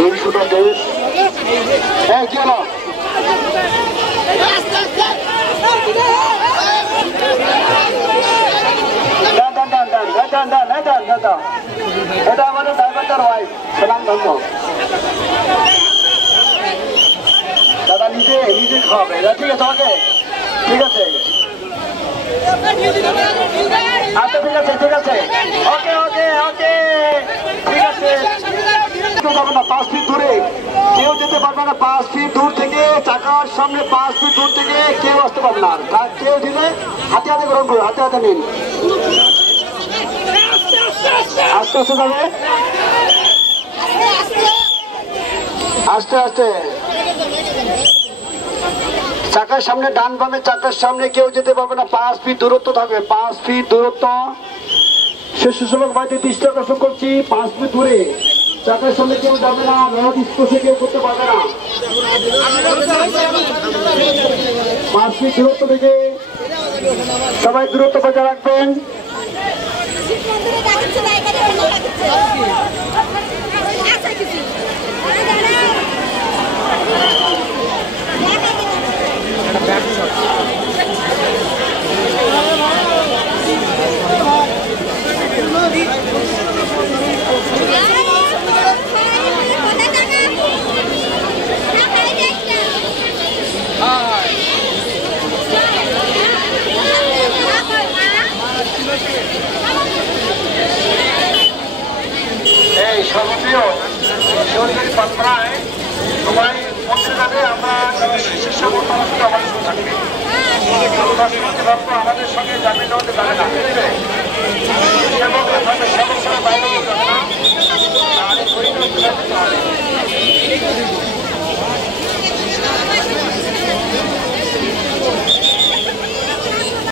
200টা দেশ কি হলো এটা আমাদের ড্রাইভারটার ওয়াইফ সালাম ধন্য দাদা নিজে নিজে খাওয়াবে ঠিক আছে ওকে ঠিক আছে আচ্ছা ঠিক আছে ঠিক আছে ওকে ওকে ওকে ঠিক আছে যাবে না 5 ফিট দূরে কেউ যেতে পারবে না 5 ফিট দূর থেকে চাকার সামনে 5 ফিট দূর থেকে কেউ আসতে পারবে না কেউ দিলে হাতে হাতে গ্রহণ করবে হাতে হাতে নিন আস্তে আস্তে যাবে আস্তে আস্তে চাকার সামনে ডান বামে চাকার সামনে কেউ যেতে পারবে না 5 ফিট দূরত্ব থাকবে 5 ফিট দূরত্ব স্বেচ্ছাসেবক বাড়িতে দৃষ্টি আকর্ষণ করছি 5 ফিট দূরে চাকার সামনে কেউ যাবে না রড স্পর্শে কেউ করতে পারবে না 5 ফিট দূরত্ব থেকে সবাই দূরত্ব বজায় রাখবেন সর্বপ্রিয় সরকারি পাত্রায় সবাই মন্ত্রী যাবে আমরা শিষ্য আমাদের থাকবে আমাদের সঙ্গে জামিন নেওয়াতে যাবে না এবং সমস্যার বাইরে যাবে না